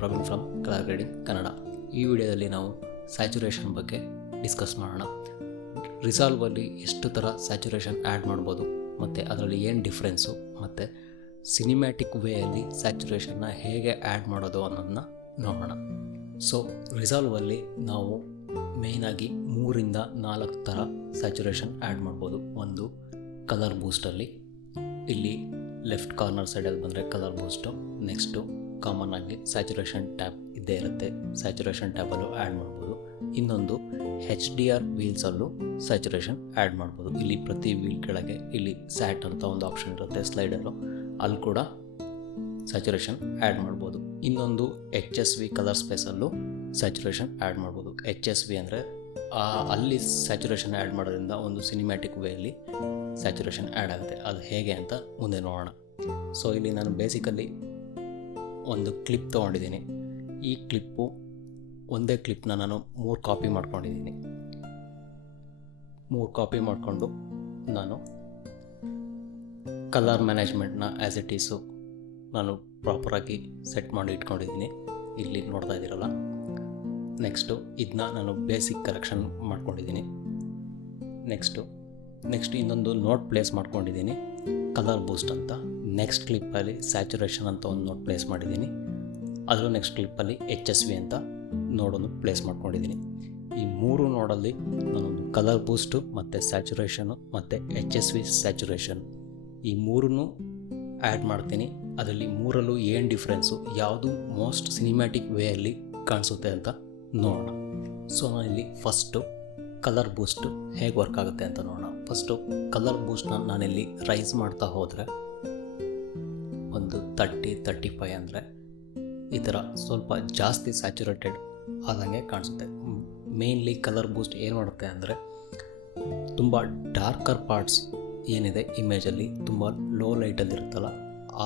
Praveen from colour grading Kannada. ಈ ವಿಡಿಯೋದಲ್ಲಿ ನಾವು ಸ್ಯಾಚುರೇಷನ್ ಬಗ್ಗೆ ಡಿಸ್ಕಸ್ ಮಾಡೋಣ. ರಿಸಾಲ್ವಲ್ಲಿ ಎಷ್ಟು ಥರ ಸ್ಯಾಚುರೇಷನ್ ಆ್ಯಡ್ ಮಾಡ್ಬೋದು ಮತ್ತು ಅದರಲ್ಲಿ ಏನು ಡಿಫ್ರೆನ್ಸು ಮತ್ತು ಸಿನಿಮ್ಯಾಟಿಕ್ ವೇಯಲ್ಲಿ ಸ್ಯಾಚುರೇಷನ್ನ ಹೇಗೆ ಆ್ಯಡ್ ಮಾಡೋದು ಅನ್ನೋದನ್ನ ನೋಡೋಣ. ಸೊ ರಿಸಾಲ್ವಲ್ಲಿ ನಾವು ಮೇಯ್ನಾಗಿ 3-4 ಥರ ಸ್ಯಾಚುರೇಷನ್ ಆ್ಯಡ್ ಮಾಡ್ಬೋದು. ಒಂದು ಕಲರ್ ಬೂಸ್ಟಲ್ಲಿ, ಇಲ್ಲಿ ಲೆಫ್ಟ್ ಕಾರ್ನರ್ ಸೈಡಲ್ಲಿ ಬಂದರೆ ಕಲರ್ ಬೂಸ್ಟು. ನೆಕ್ಸ್ಟು ಕಾಮನ್ ಆಗಿ ಸ್ಯಾಚುರೇಷನ್ ಟ್ಯಾಬ್ ಇದ್ದೇ ಇರುತ್ತೆ, ಸ್ಯಾಚುರೇಷನ್ ಟ್ಯಾಬಲ್ಲೂ ಆ್ಯಡ್ ಮಾಡ್ಬೋದು. ಇನ್ನೊಂದು HDR ವೀಲ್ಸಲ್ಲೂ ಸ್ಯಾಚುರೇಷನ್ ಆ್ಯಡ್ ಮಾಡ್ಬೋದು. ಇಲ್ಲಿ ಪ್ರತಿ ವೀಲ್ ಕೆಳಗೆ ಇಲ್ಲಿ ಸ್ಯಾಟ್ ಅಂತ ಒಂದು ಆಪ್ಷನ್ ಇರುತ್ತೆ ಸ್ಲೈಡರು, ಅಲ್ಲಿ ಕೂಡ ಸ್ಯಾಚುರೇಷನ್ ಆ್ಯಡ್ ಮಾಡ್ಬೋದು. ಇನ್ನೊಂದು HSV ಕಲರ್ ಸ್ಪೇಸಲ್ಲೂ ಸ್ಯಾಚುರೇಷನ್ ಆ್ಯಡ್ ಮಾಡ್ಬೋದು. HSV ಅಂದರೆ ಅಲ್ಲಿ ಸ್ಯಾಚುರೇಷನ್ ಆ್ಯಡ್ ಮಾಡೋದ್ರಿಂದ ಒಂದು ಸಿನಿಮ್ಯಾಟಿಕ್ ವೇಯಲ್ಲಿ ಸ್ಯಾಚುರೇಷನ್ ಆ್ಯಡ್ ಆಗುತ್ತೆ. ಅದು ಹೇಗೆ ಅಂತ ಮುಂದೆ ನೋಡೋಣ. ಸೊ ಇಲ್ಲಿ ನಾನು ಬೇಸಿಕಲಿ ಒಂದು ಕ್ಲಿಪ್ ತೊಗೊಂಡಿದ್ದೀನಿ. ಈ ಕ್ಲಿಪ್ಪು ಒಂದೇ ಕ್ಲಿಪ್ನ ನಾನು 3 ಕಾಪಿ ಮಾಡ್ಕೊಂಡಿದ್ದೀನಿ. 3 ಕಾಪಿ ಮಾಡಿಕೊಂಡು ನಾನು ಕಲರ್ ಮ್ಯಾನೇಜ್ಮೆಂಟ್ನ ಆ್ಯಸ್ ಇಟ್ ಈಸು ನಾನು ಪ್ರಾಪರಾಗಿ ಸೆಟ್ ಮಾಡಿ ಇಟ್ಕೊಂಡಿದ್ದೀನಿ. ಇಲ್ಲಿ ನೋಡ್ತಾ ಇದ್ದೀರಲ್ಲ. ನೆಕ್ಸ್ಟು ಇದನ್ನ ನಾನು ಬೇಸಿಕ್ ಕಲೆಕ್ಷನ್ ಮಾಡ್ಕೊಂಡಿದ್ದೀನಿ. ನೆಕ್ಸ್ಟ್ ಇನ್ನೊಂದು ನೋಟ್ ಪ್ಲೇಸ್ ಮಾಡ್ಕೊಂಡಿದ್ದೀನಿ, ಕಲರ್ ಬೂಸ್ಟ್ ಅಂತ. ನೆಕ್ಸ್ಟ್ ಕ್ಲಿಪ್ಪಲ್ಲಿ ಸ್ಯಾಚುರೇಷನ್ ಅಂತ ಒಂದು ನೋಟ್ ಪ್ಲೇಸ್ ಮಾಡಿದ್ದೀನಿ. ಅದರ ನೆಕ್ಸ್ಟ್ ಕ್ಲಿಪ್ಪಲ್ಲಿ HSV ಅಂತ ನೋಡೋದು ಪ್ಲೇಸ್ ಮಾಡ್ಕೊಂಡಿದ್ದೀನಿ. ಈ 3 ನೋಡಲ್ಲಿ ನಾನೊಂದು ಕಲರ್ ಬೂಸ್ಟು ಮತ್ತು ಸ್ಯಾಚುರೇಷನು ಮತ್ತು HSV ಸ್ಯಾಚುರೇಷನ್ ಈ 3 ಆ್ಯಡ್ ಮಾಡ್ತೀನಿ. ಅದರಲ್ಲಿ 3ರಲ್ಲೂ ಏನು ಡಿಫ್ರೆನ್ಸು, ಯಾವುದು ಮೋಸ್ಟ್ ಸಿನಿಮ್ಯಾಟಿಕ್ ವೇಯಲ್ಲಿ ಕಾಣಿಸುತ್ತೆ ಅಂತ ನೋಡೋಣ. ಸೊ ನಾನಿಲ್ಲಿ ಫಸ್ಟು ಕಲರ್ ಬೂಸ್ಟು ಹೇಗೆ ವರ್ಕ್ ಆಗುತ್ತೆ ಅಂತ ನೋಡೋಣ. ಫಸ್ಟು ಕಲರ್ ಬೂಸ್ಟ್ನ ನಾನಿಲ್ಲಿ ರೈಸ್ ಮಾಡ್ತಾ ಹೋದರೆ ಒಂದು 30-35 ಅಂದರೆ ಈ ಥರ ಸ್ವಲ್ಪ ಜಾಸ್ತಿ ಸ್ಯಾಚುರೇಟೆಡ್ ಆದಂಗೆ ಕಾಣಿಸುತ್ತೆ. ಮೇನ್ಲಿ ಕಲರ್ ಬೂಸ್ಟ್ ಏನು ಮಾಡುತ್ತೆ ಅಂದರೆ ತುಂಬ ಡಾರ್ಕರ್ ಪಾರ್ಟ್ಸ್ ಏನಿದೆ ಇಮೇಜಲ್ಲಿ, ತುಂಬ ಲೋ ಲೈಟಲ್ಲಿ ಇರುತ್ತಲ್ಲ,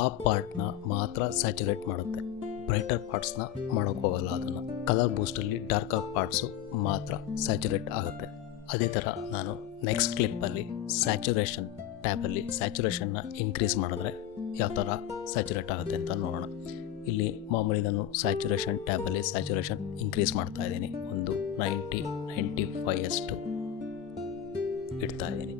ಆ ಪಾರ್ಟ್ನ ಮಾತ್ರ ಸ್ಯಾಚುರೇಟ್ ಮಾಡುತ್ತೆ. ಬ್ರೈಟರ್ ಪಾರ್ಟ್ಸ್ನ ಮಾಡೋಕ್ಕೋಗಲ್ಲ. ಅದನ್ನು ಕಲರ್ ಬೂಸ್ಟಲ್ಲಿ ಡಾರ್ಕರ್ ಪಾರ್ಟ್ಸು ಮಾತ್ರ ಸ್ಯಾಚುರೇಟ್ ಆಗುತ್ತೆ. ಅದೇ ಥರ ನಾನು ನೆಕ್ಸ್ಟ್ ಕ್ಲಿಪ್ಪಲ್ಲಿ ಸ್ಯಾಚುರೇಷನ್ ಟ್ಯಾಬಲ್ಲಿ ಸ್ಯಾಚುರೇಷನ್ನ ಇನ್ಕ್ರೀಸ್ ಮಾಡಿದ್ರೆ ಯಾವ ಥರ ಸ್ಯಾಚುರೇಟ್ ಆಗುತ್ತೆ ಅಂತ ನೋಡೋಣ. ಇಲ್ಲಿ ಮಾಮೂಲಿ ನಾನು ಸ್ಯಾಚುರೇಷನ್ ಟ್ಯಾಬಲ್ಲಿ ಸ್ಯಾಚುರೇಷನ್ ಇನ್ಕ್ರೀಸ್ ಮಾಡ್ತಾ ಇದ್ದೀನಿ. ಒಂದು 90-95 ಅಷ್ಟು ಇಡ್ತಾ ಇದ್ದೀನಿ.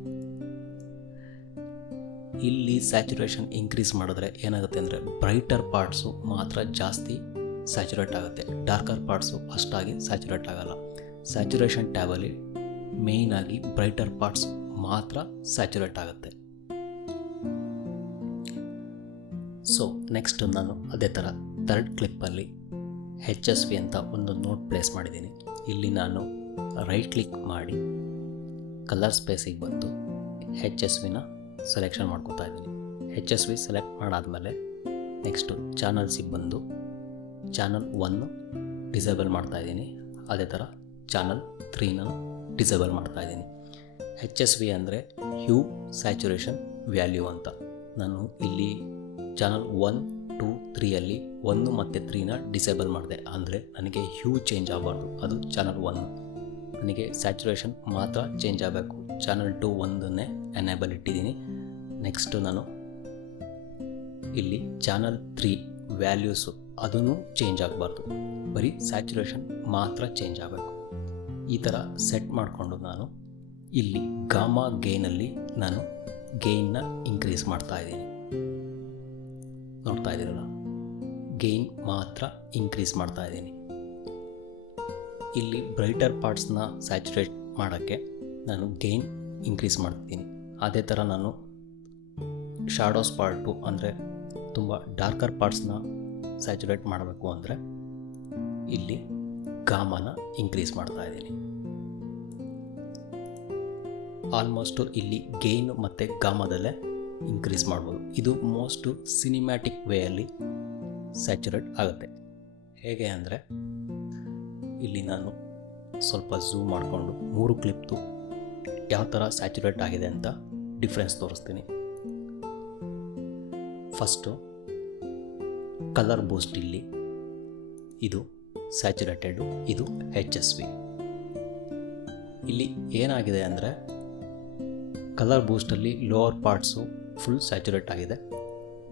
ಇಲ್ಲಿ ಸ್ಯಾಚುರೇಷನ್ ಇನ್ಕ್ರೀಸ್ ಮಾಡಿದ್ರೆ ಏನಾಗುತ್ತೆ ಅಂದರೆ ಬ್ರೈಟರ್ ಪಾರ್ಟ್ಸು ಮಾತ್ರ ಜಾಸ್ತಿ ಸ್ಯಾಚುರೇಟ್ ಆಗುತ್ತೆ, ಡಾರ್ಕರ್ ಪಾರ್ಟ್ಸು ಅಷ್ಟಾಗಿ ಸ್ಯಾಚುರೇಟ್ ಆಗಲ್ಲ. ಸ್ಯಾಚುರೇಷನ್ ಟ್ಯಾಬಲ್ಲಿ ಮೇಯ್ನಾಗಿ ಬ್ರೈಟರ್ ಪಾರ್ಟ್ಸ್ ಮಾತ್ರ ಸ್ಯಾಚುರೇಟ್ ಆಗುತ್ತೆ. ಸೊ ನೆಕ್ಸ್ಟ್ ನಾನು ಅದೇ ಥರ ಥರ್ಡ್ ಕ್ಲಿಪ್ಪಲ್ಲಿ HSV ಅಂತ ಒಂದು ನೋಟ್ ಪ್ಲೇಸ್ ಮಾಡಿದ್ದೀನಿ. ಇಲ್ಲಿ ನಾನು ರೈಟ್ ಕ್ಲಿಕ್ ಮಾಡಿ ಕಲರ್ ಸ್ಪೇಸಿಗೆ ಬಂದು HSVನ ಸೆಲೆಕ್ಷನ್ ಮಾಡ್ಕೋತಾ ಇದ್ದೀನಿ. HSV ಸೆಲೆಕ್ಟ್ ಮಾಡಾದಮೇಲೆ ನೆಕ್ಸ್ಟು ಚಾನಲ್ಸಿಗೆ ಬಂದು ಚಾನಲ್ 1 ಡಿಸೇಬಲ್ ಮಾಡ್ತಾಯಿದ್ದೀನಿ. ಅದೇ ಥರ ಚಾನಲ್ 3ನ ಡಿಸೇಬಲ್ ಮಾಡ್ತಾಯಿದ್ದೀನಿ. HSV ಅಂದರೆ ಹ್ಯೂ ಸ್ಯಾಚುರೇಷನ್ ವ್ಯಾಲ್ಯೂ ಅಂತ. ನಾನು ಇಲ್ಲಿ ಚಾನಲ್ 1, 2, 3ಅಲ್ಲಿ 1 ಮತ್ತು 3ನ ಡಿಸೇಬಲ್ ಮಾಡಿದೆ. ಅಂದರೆ ನನಗೆ ಹ್ಯೂ ಚೇಂಜ್ ಆಗಬಾರ್ದು, ಅದು ಚಾನಲ್ 1. ನನಗೆ ಸ್ಯಾಚುರೇಷನ್ ಮಾತ್ರ ಚೇಂಜ್ ಆಗಬೇಕು. ಚಾನಲ್ 2 ಒಂದನ್ನೇ ಎನೇಬಲ್ ಇಟ್ಟಿದ್ದೀನಿ. ನೆಕ್ಸ್ಟು ನಾನು ಇಲ್ಲಿ ಚಾನಲ್ 3 ವ್ಯಾಲ್ಯೂಸು ಅದನ್ನು ಚೇಂಜ್ ಆಗಬಾರ್ದು, ಬರೀ ಸ್ಯಾಚುರೇಷನ್ ಮಾತ್ರ ಚೇಂಜ್ ಆಗಬೇಕು. ಈ ಥರ ಸೆಟ್ ಮಾಡಿಕೊಂಡು ನಾನು ಇಲ್ಲಿ ಗಾಮಾ ಗೇನಲ್ಲಿ ನಾನು ಗೇನ್ನ ಇನ್ಕ್ರೀಸ್ ಮಾಡ್ತಾ ಇದ್ದೀನಿ. ನೋಡ್ತಾ ಇದ್ದೀರಲ್ಲ, ಗೇನ್ ಮಾತ್ರ ಇನ್ಕ್ರೀಸ್ ಮಾಡ್ತಾ ಇದ್ದೀನಿ. ಇಲ್ಲಿ ಬ್ರೈಟರ್ ಪಾರ್ಟ್ಸ್ನ ಸ್ಯಾಚುರೇಟ್ ಮಾಡೋಕ್ಕೆ ನಾನು ಗೇನ್ ಇನ್ಕ್ರೀಸ್ ಮಾಡ್ತೀನಿ. ಅದೇ ಥರ ನಾನು ಶಾಡೋಸ್ ಪಾರ್ಟು ಅಂದರೆ ತುಂಬ ಡಾರ್ಕರ್ ಪಾರ್ಟ್ಸ್ನ ಸ್ಯಾಚುರೇಟ್ ಮಾಡಬೇಕು ಅಂದರೆ ಇಲ್ಲಿ ಗಾಮನ ಇನ್ಕ್ರೀಸ್ ಮಾಡ್ತಾ ಇದ್ದೀನಿ. ಆಲ್ಮೋಸ್ಟು ಇಲ್ಲಿ ಗೇನ್ ಮತ್ತು ಗಾಮದಲ್ಲೇ ಇನ್ಕ್ರೀಸ್ ಮಾಡ್ಬೋದು. ಇದು ಮೋಸ್ಟು ಸಿನಿಮ್ಯಾಟಿಕ್ ವೇಯಲ್ಲಿ ಸ್ಯಾಚುರೇಟ್ ಆಗುತ್ತೆ. ಹೇಗೆ ಅಂದರೆ ಇಲ್ಲಿ ನಾನು ಸ್ವಲ್ಪ ಝೂಮ್ ಮಾಡಿಕೊಂಡು 3 ಕ್ಲಿಪ್ದು ಯಾವ ಥರ ಸ್ಯಾಚುರೇಟ್ ಆಗಿದೆ ಅಂತ ಡಿಫ್ರೆನ್ಸ್ ತೋರಿಸ್ತೀನಿ. ಫಸ್ಟು ಕಲರ್ ಬೂಸ್ಟ್, ಇಲ್ಲಿ ಇದು ಸ್ಯಾಚುರೇಟೆಡು, ಇದು HSV. ಇಲ್ಲಿ ಏನಾಗಿದೆ ಅಂದರೆ ಕಲರ್ ಬೂಸ್ಟಲ್ಲಿ ಲೋವರ್ ಪಾರ್ಟ್ಸು ಫುಲ್ ಸ್ಯಾಚುರೇಟ್ ಆಗಿದೆ,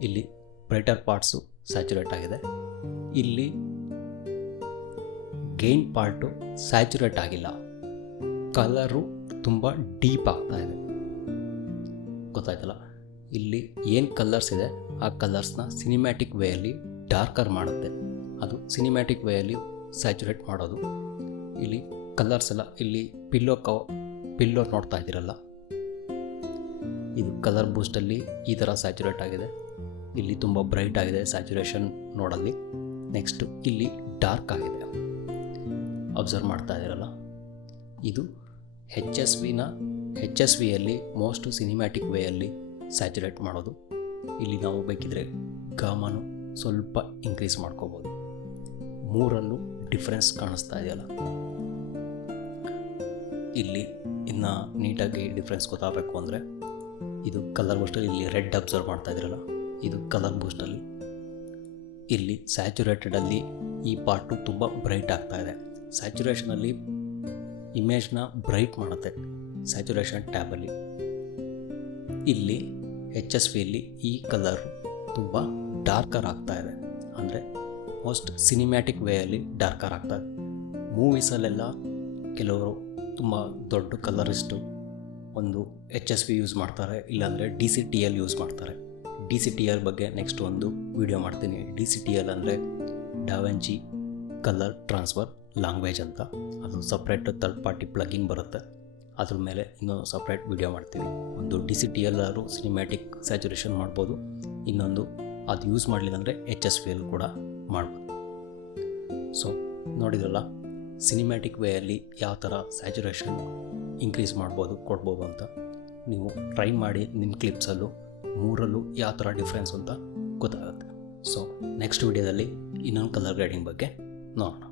ಇಲ್ಲಿ ಬ್ರೈಟರ್ ಪಾರ್ಟ್ಸು ಸ್ಯಾಚುರೇಟ್ ಆಗಿದೆ. ಇಲ್ಲಿ ಗೇನ್ ಪಾರ್ಟು ಸ್ಯಾಚುರೇಟ್ ಆಗಿಲ್ಲ, ಕಲರು ತುಂಬ ಡೀಪ್ ಆಗ್ತಾ ಇದೆ. ಗೊತ್ತಾಯ್ತಲ್ಲ, ಇಲ್ಲಿ ಏನು ಕಲರ್ಸ್ ಇದೆ ಆ ಕಲರ್ಸ್ನ ಸಿನಿಮ್ಯಾಟಿಕ್ ವೇಯಲ್ಲಿ ಡಾರ್ಕರ್ ಮಾಡುತ್ತೆ. ಅದು ಸಿನಿಮ್ಯಾಟಿಕ್ ವೇಯಲ್ಲಿ ಸ್ಯಾಚುರೇಟ್ ಮಾಡೋದು. ಇಲ್ಲಿ ಕಲರ್ಸ್ ಎಲ್ಲ, ಇಲ್ಲಿ ಪಿಲ್ಲೋ ನೋಡ್ತಾ ಇದ್ದೀರಲ್ಲ, ಇದು ಕಲರ್ ಬೂಸ್ಟಲ್ಲಿ ಈ ಥರ ಸ್ಯಾಚುರೇಟ್ ಆಗಿದೆ. ಇಲ್ಲಿ ತುಂಬ ಬ್ರೈಟ್ ಆಗಿದೆ ಸ್ಯಾಚುರೇಷನ್ ನೋಡಲ್ಲಿ. ನೆಕ್ಸ್ಟು ಇಲ್ಲಿ ಡಾರ್ಕ್ ಆಗಿದೆ, ಅಬ್ಸರ್ವ್ ಮಾಡ್ತಾ ಇದ್ದೀರಲ್ಲ. ಇದು ಎಚ್ ಎಸ್ ವಿಯಲ್ಲಿ ಮೋಸ್ಟ್ ಸಿನಿಮ್ಯಾಟಿಕ್ ವೇಯಲ್ಲಿ ಸ್ಯಾಚುರೇಟ್ ಮಾಡೋದು. ಇಲ್ಲಿ ನಾವು ಬೇಕಿದ್ರೆ ಗಾಮನು ಸ್ವಲ್ಪ ಇನ್ಕ್ರೀಸ್ ಮಾಡ್ಕೋಬೋದು. ಮೂರಲ್ಲೂ ಡಿಫ್ರೆನ್ಸ್ ಕಾಣಿಸ್ತಾ ಇದೆಯಲ್ಲ. ಇಲ್ಲಿ ಇನ್ನು ನೀಟಾಗಿ ಡಿಫ್ರೆನ್ಸ್ ಗೊತ್ತಾಗಬೇಕು ಅಂದರೆ ಇದು ಕಲರ್ ಬೂಸ್ಟಲ್ಲಿ ಇಲ್ಲಿ ರೆಡ್ ಅಬ್ಸರ್ವ್ ಮಾಡ್ತಾ ಇದ್ದೀರಲ್ಲ, ಇದು ಕಲರ್ ಬೂಸ್ಟಲ್ಲಿ. ಇಲ್ಲಿ ಸ್ಯಾಚುರೇಟೆಡಲ್ಲಿ ಈ ಪಾರ್ಟು ತುಂಬ ಬ್ರೈಟ್ ಆಗ್ತಾ ಇದೆ. ಸ್ಯಾಚುರೇಷನಲ್ಲಿ ಇಮೇಜ್ನ ಬ್ರೈಟ್ ಮಾಡುತ್ತೆ ಸ್ಯಾಚುರೇಷನ್ ಟ್ಯಾಬಲ್ಲಿ. ಇಲ್ಲಿ ಎಚ್ ಎಸ್ ವಿಯಲ್ಲಿ ಈ ಕಲರು ತುಂಬ ಡಾರ್ಕರ್ ಆಗ್ತಾ ಇದೆ, ಅಂದರೆ ಮೋಸ್ಟ್ ಸಿನಿಮ್ಯಾಟಿಕ್ ವೇಯಲ್ಲಿ ಡಾರ್ಕರ್ ಆಗ್ತಾ ಇದೆ. ಮೂವೀಸಲ್ಲೆಲ್ಲ ಕೆಲವರು ತುಂಬ ದೊಡ್ಡ ಕಲರಿಸ್ಟು ಒಂದು ಎಚ್ ಎಸ್ ವಿ ಯೂಸ್ ಮಾಡ್ತಾರೆ, ಇಲ್ಲಾಂದರೆ DCTL ಯೂಸ್ ಮಾಡ್ತಾರೆ. DCTL ಬಗ್ಗೆ ನೆಕ್ಸ್ಟ್ ಒಂದು ವಿಡಿಯೋ ಮಾಡ್ತೀನಿ. DCTL ಅಂದರೆ ಡಾವೆಂಚಿ ಕಲರ್ ಟ್ರಾನ್ಸ್ಫರ್ ಲ್ಯಾಂಗ್ವೇಜ್ ಅಂತ. ಅದು ಸಪ್ರೇಟ್ ಥರ್ಡ್ ಪಾರ್ಟಿ ಪ್ಲಗಿನ್ ಬರುತ್ತೆ, ಅದ್ರ ಮೇಲೆ ಇನ್ನೊಂದು ಸಪ್ರೇಟ್ ವಿಡಿಯೋ ಮಾಡ್ತೀವಿ. ಒಂದು DCTL ಆದರೂ ಸಿನಿಮ್ಯಾಟಿಕ್ ಸ್ಯಾಚುರೇಷನ್ ಮಾಡ್ಬೋದು, ಇನ್ನೊಂದು ಅದು ಯೂಸ್ ಮಾಡಲಿಲ್ಲ ಅಂದರೆ HSVL ಕೂಡ ಮಾಡ್ಬೋದು. ಸೊ ನೋಡಿದ್ರಲ್ಲ, ಸಿನಿಮ್ಯಾಟಿಕ್ ವೇಯಲ್ಲಿ ಯಾವ ಥರ ಸ್ಯಾಚುರೇಷನ್ ಇನ್ಕ್ರೀಸ್ ಕೊಡ್ಬೋದು ಅಂತ. ನೀವು ಟ್ರೈ ಮಾಡಿ, ನಿಮ್ಮ ಕ್ಲಿಪ್ಸಲ್ಲೂ ಮೂರಲ್ಲೂ ಯಾವ ಥರ ಡಿಫ್ರೆನ್ಸ್ ಅಂತ ಗೊತ್ತಾಗುತ್ತೆ. ಸೊ ನೆಕ್ಸ್ಟ್ ವಿಡಿಯೋದಲ್ಲಿ ಇನ್ನೊಂದು ಕಲರ್ ಗ್ರೇಡಿಂಗ್ ಬಗ್ಗೆ ನೋಡೋಣ.